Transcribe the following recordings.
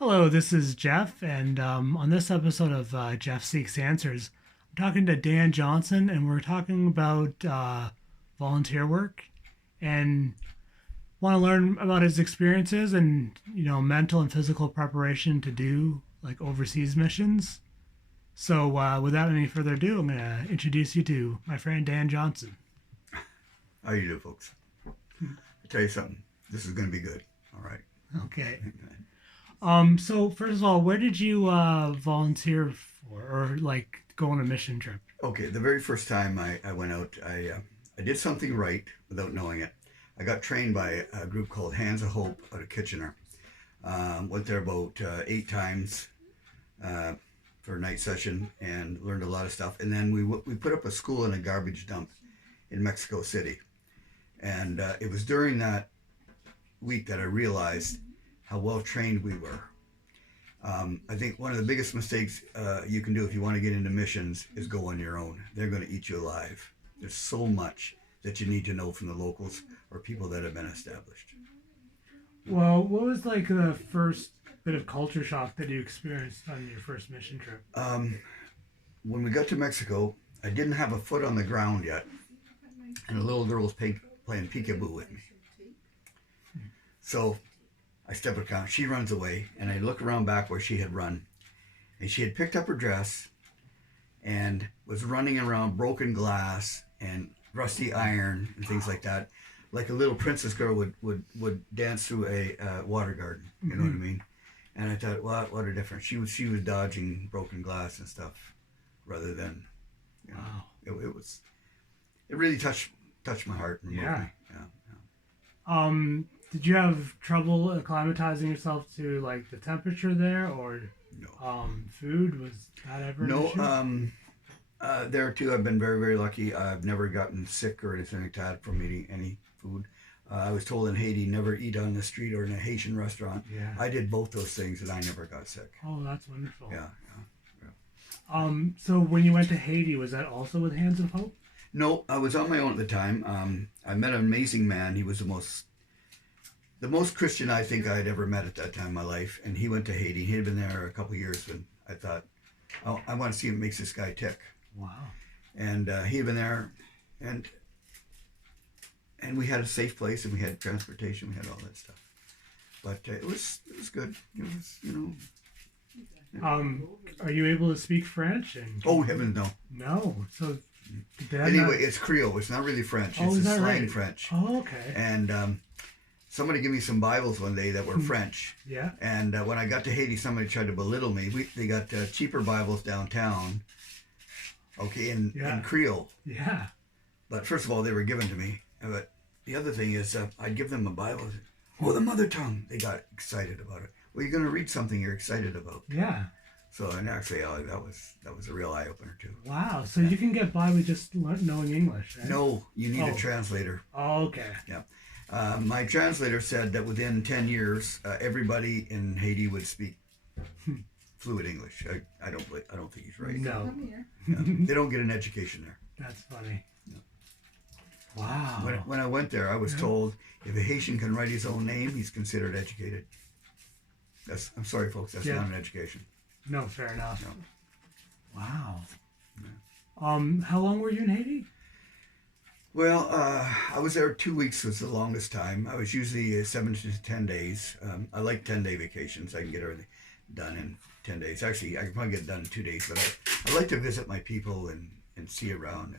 Hello, this is Jeff, and on this episode of Jeff Seeks Answers, I'm talking to Dan Johnston, and we're talking about volunteer work and want to learn about his experiences and mental and physical preparation to do like overseas missions. So, without any further ado, I'm going to introduce you to my friend Dan Johnston. How you doing, folks? I tell you something. This is going to be good. All right. Okay. So first of all, where did you volunteer for, or like go on a mission trip? Okay. The very first time I went out, I did something right without knowing it. I got trained by a group called Hands of Hope out of Kitchener. Went there about 8 times for a night session and learned a lot of stuff. And then we put up a school in a garbage dump in Mexico City. And it was during that week that I realized how well trained we were. I think one of the biggest mistakes you can do if you want to get into missions is go on your own. They're going to eat you alive. There's so much that you need to know from the locals or people that have been established. Well, what was like the first bit of culture shock that you experienced on your first mission trip? When we got to Mexico, I didn't have a foot on the ground yet, and a little girl was playing peekaboo with me. So I step across, she runs away, and I look around back where she had run, and she had picked up her dress and was running around broken glass and rusty iron and things like that, like a little princess girl would dance through a water garden. You know what I mean? And I thought, what a difference. She was dodging broken glass and stuff, rather than, Wow. It really touched my heart and moved Yeah. me. Yeah. Did you have trouble acclimatizing yourself to like the temperature there, or No. food? Was that ever an No, issue? there too, I've been very, very lucky. I've never gotten sick or anything like that from eating any food. I was told in Haiti, never eat on the street or in a Haitian restaurant. Yeah. I did both those things and I never got sick. Oh, that's wonderful. Yeah. So when you went to Haiti, was that also with Hands of Hope? No, I was on my own at the time. I met an amazing man. He was the most Christian I think I'd ever met at that time in my life. And he went to Haiti. He had been there a couple of years, and I thought, oh, I want to see what makes this guy tick. Wow. And he had been there, and we had a safe place, and we had transportation, we had all that stuff. But it was good. It was, Are you able to speak French? Oh heavens no. No. So Anyway, it's Creole. It's not really French. Oh, It's is a that slang right? French. Oh, okay. And somebody gave me some Bibles one day that were French. Yeah. And when I got to Haiti, somebody tried to belittle me. They got cheaper Bibles downtown. Okay, in Creole. Yeah. But first of all, they were given to me. But the other thing is, I'd give them a Bible. Oh, the mother tongue. They got excited about it. Well, you're going to read something you're excited about. Yeah. So, and actually, that was a real eye opener too. Wow. So you can get by with just knowing English, right? No, you need a translator. Oh, okay. Yeah. My translator said that within 10 years, everybody in Haiti would speak fluid English. I don't think he's right. No. Yeah. They don't get an education there. That's funny. No. Wow. When I went there, I was told if a Haitian can write his own name, he's considered educated. I'm sorry, folks. That's not an education. No, fair enough. No. Wow. Yeah. How long were you in Haiti? Well, I was there 2 weeks was the longest time. I was usually 7 to 10 days. I like 10-day vacations. I can get everything done in 10 days. Actually, I can probably get it done in 2 days, but I like to visit my people and see around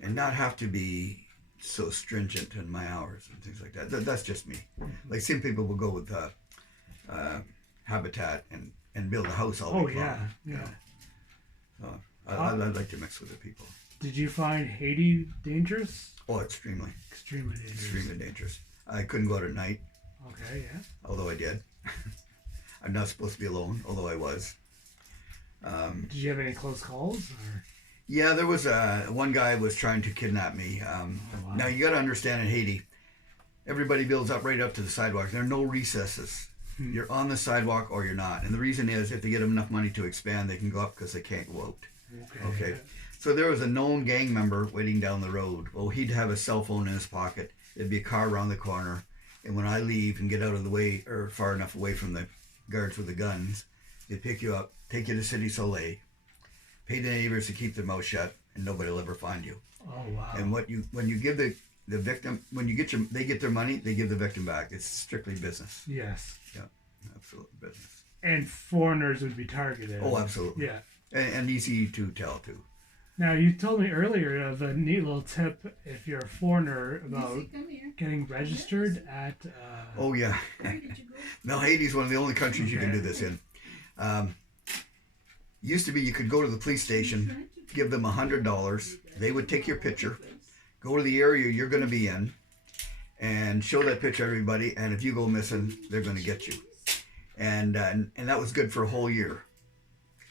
and not have to be so stringent in my hours and things like that. That's just me. Like some people will go with Habitat and build a house all week long. Yeah. So I like to mix with the people. Did you find Haiti dangerous? Oh, extremely. Extremely dangerous. Extremely dangerous. I couldn't go out at night. Okay, yeah. Although I did. I'm not supposed to be alone, although I was. Did you have any close calls? Or? Yeah, there was one guy was trying to kidnap me. Wow. Now, you got to understand in Haiti, everybody builds up right up to the sidewalk. There are no recesses. You're on the sidewalk or you're not. And the reason is if they get enough money to expand, they can go up because they can't go out. Okay. So there was a known gang member waiting down the road. Well, he'd have a cell phone in his pocket. There'd be a car around the corner. And when I leave and get out of the way or far enough away from the guards with the guns. They pick you up, take you to City Soleil, pay the neighbors to keep their mouth shut, and nobody will ever find you. Oh wow. And when you give the victim, when you they get their money, they give the victim back. It's strictly business. Yes. Yeah, absolute business. And foreigners would be targeted. Oh, absolutely. Yeah. And easy to tell too. Now, you told me earlier of a neat little tip if you're a foreigner about getting registered at... Oh, yeah. Now, Haiti's one of the only countries you can do this in. Used to be you could go to the police station, give them $100. They would take your picture, go to the area you're going to be in, and show that picture to everybody. And if you go missing, they're going to get you. And that was good for a whole year.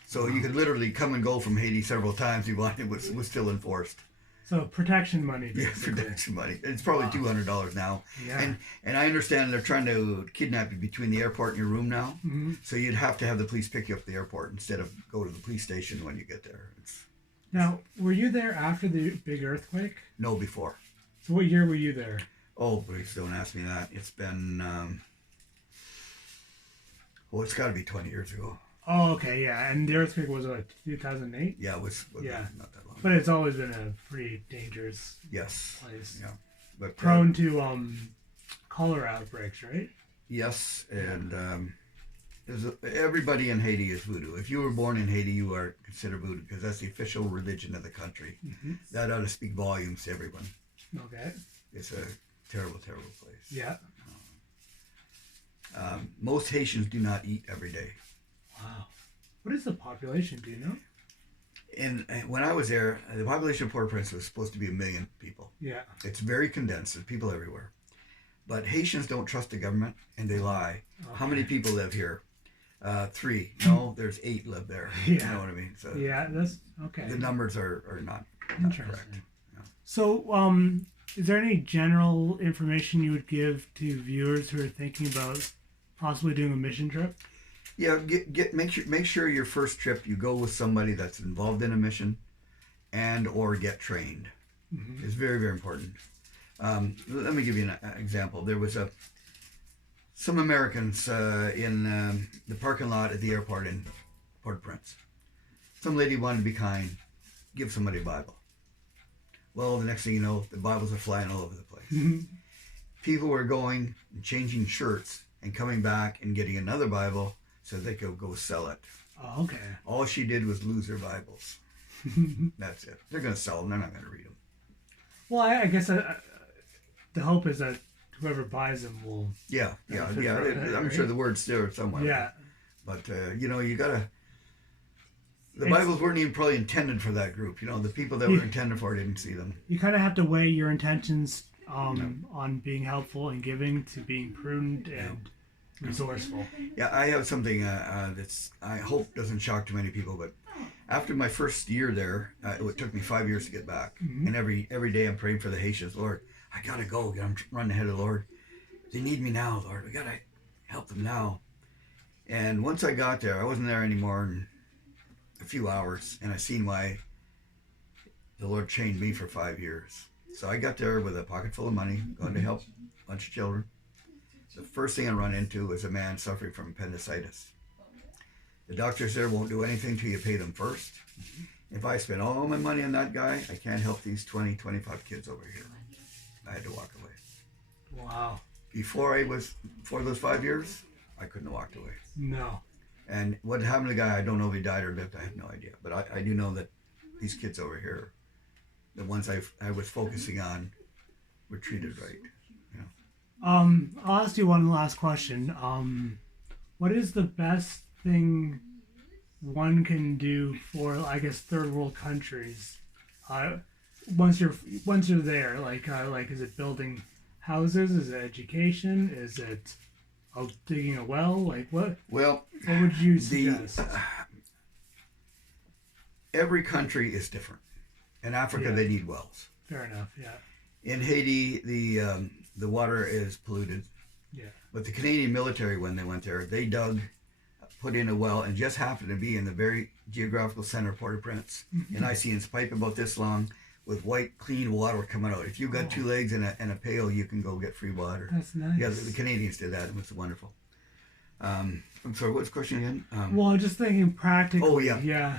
So you could literally come and go from Haiti several times if you wanted. It was still enforced. So protection money, basically. Yeah, protection money. It's probably $200 now. Yeah. And I understand they're trying to kidnap you between the airport and your room now. Mm-hmm. So you'd have to have the police pick you up at the airport instead of go to the police station when you get there. Now, were you there after the big earthquake? No, before. So what year were you there? Oh, please don't ask me that. It's been, it's got to be 20 years ago. Oh, okay, yeah. And the earthquake was, what, 2008? Yeah, it was Yeah. not that long. But it's always been a pretty dangerous Yes. place. Yeah. But Prone to cholera outbreaks, right? Yes, and everybody in Haiti is voodoo. If you were born in Haiti, you are considered voodoo because that's the official religion of the country. Mm-hmm. That ought to speak volumes to everyone. Okay. It's a terrible, terrible place. Yeah. Most Haitians do not eat every day. Wow. What is the population? Do you know? And when I was there, the population of Port-au-Prince was supposed to be 1 million people. Yeah. It's very condensed. There's people everywhere. But Haitians don't trust the government, and they lie. Okay. How many people live here? 3. No, there's 8 live there. Yeah. You know what I mean? So yeah, that's okay. The numbers are not correct. Yeah. So, is there any general information you would give to viewers who are thinking about possibly doing a mission trip? Yeah, make sure your first trip you go with somebody that's involved in a mission, and or get trained. Mm-hmm. It's very, very important. Let me give you an example. There was some Americans in the parking lot at the airport in Port-au-Prince. Some lady wanted to be kind, give somebody a Bible. Well, the next thing you know, the Bibles are flying all over the place. Mm-hmm. People were going and changing shirts and coming back and getting another Bible so they could go sell it. Oh, okay. All she did was lose her Bibles. That's it. They're going to sell them. They're not going to read them. Well, I guess the hope is that whoever buys them will... Yeah. I'm sure the word's there somewhere. Yeah. But, you got to... The Bibles weren't even probably intended for that group. The people that were intended for didn't see them. You kind of have to weigh your intentions on being helpful and giving to being prudent and resourceful. Yeah, I have something that's I hope doesn't shock too many people, but after my first year there, it took me 5 years to get back. Mm-hmm. And every day I'm praying for the Haitians. Lord, I got to go. I'm running ahead of the Lord. They need me now, Lord. We got to help them now. And once I got there, I wasn't there anymore in a few hours, and I seen why the Lord trained me for 5 years. So I got there with a pocket full of money, going to help a bunch of children. The first thing I run into was a man suffering from appendicitis. The doctors there won't do anything till you pay them first. If I spend all my money on that guy, I can't help these 20, 25 kids over here. I had to walk away. Wow. Before those 5 years, I couldn't have walked away. No. And what happened to the guy, I don't know if he died or lived, I have no idea. But I do know that these kids over here, the ones I was focusing on, were treated right. I'll ask you one last question. What is the best thing one can do for, I guess, third world countries? Once you're there, like is it building houses? Is it education? Is it digging a well? Like what? Well, what would you suggest? Every country is different. In Africa, they need wells. Fair enough. Yeah. In Haiti, the water is polluted. Yeah. But the Canadian military, when they went there, they put in a well, and just happened to be in the very geographical center of Port-au-Prince. Mm-hmm. And I see this pipe about this long with white, clean water coming out. If you've got 2 legs and a pail, you can go get free water. That's nice. Yeah, the Canadians did that. It was wonderful. I'm sorry, what's the question again? Well, I'm just thinking practically. Oh, yeah.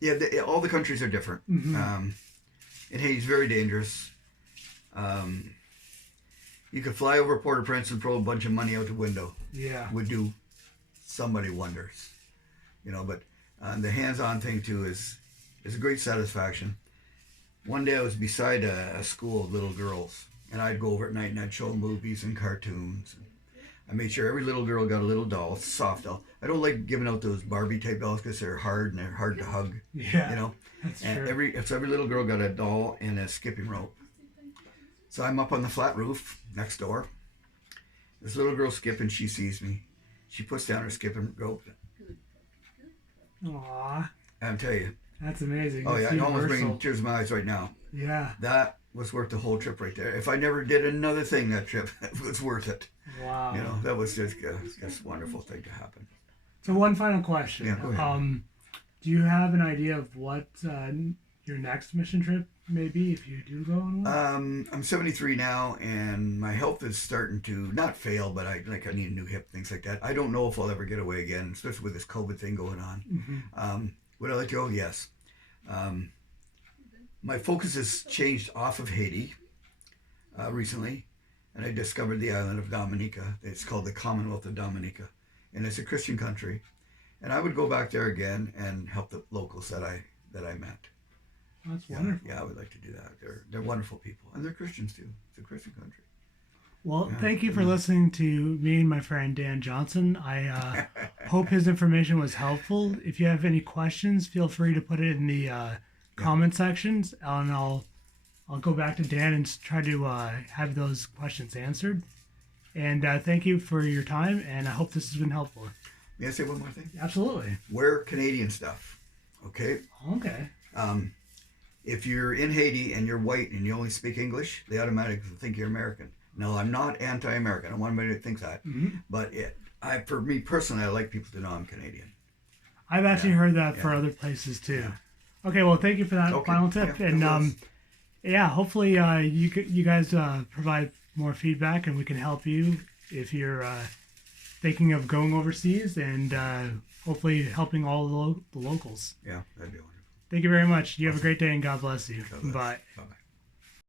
Yeah. All the countries are different. Mm-hmm. And Haiti's very dangerous. You could fly over Port-au-Prince and throw a bunch of money out the window. Yeah. Would do somebody wonders. But the hands-on thing too is a great satisfaction. One day I was beside a school of little girls, and I'd go over at night and I'd show movies and cartoons. I made sure every little girl got a little doll, a soft doll. I don't like giving out those Barbie type dolls because they're hard and they're hard to hug. Yeah. That's and true. every little girl got a doll and a skipping rope. So I'm up on the flat roof next door. This little girl skipping, she sees me. She puts down her skipping rope. Aw. I'll tell you. That's amazing. Oh, That's yeah, it almost universal. brings tears to my eyes right now. Yeah. That was worth the whole trip right there. If I never did another thing that trip, it was worth it. Wow. That was just a wonderful thing to happen. So one final question. Yeah, go ahead. Do you have an idea of what your next mission trip may be if you do go on one? I'm 73 now, and my health is starting to not fail, but I need a new hip, things like that. I don't know if I'll ever get away again, especially with this COVID thing going on. Mm-hmm. Would I like to go? Yes. My focus has changed off of Haiti recently, and I discovered the island of Dominica. It's called the Commonwealth of Dominica, and it's a Christian country. And I would go back there again and help the locals that I met. That's wonderful. Yeah, I would like to do that. They're wonderful people, and they're Christians too. It's a Christian country. Well, thank you for listening to me and my friend Dan Johnston. I hope his information was helpful. If you have any questions, feel free to put it in the comment sections, and I'll go back to Dan and try to have those questions answered. And thank you for your time, and I hope this has been helpful. May I say one more thing? Absolutely. Wear Canadian stuff, okay? Okay. If you're in Haiti and you're white and you only speak English, they automatically think you're American. No, I'm not anti-American. I don't want anybody to think that. Mm-hmm. But for me personally, I like people to know I'm Canadian. I've actually heard that for other places too. Yeah. Okay, well, thank you for that final tip. Yeah, and hopefully you guys provide more feedback, and we can help you if you're thinking of going overseas, and hopefully helping all the locals. Yeah, that'd be wonderful. Thank you very much. You have a great day, and God bless you. God bless. Bye. Bye-bye.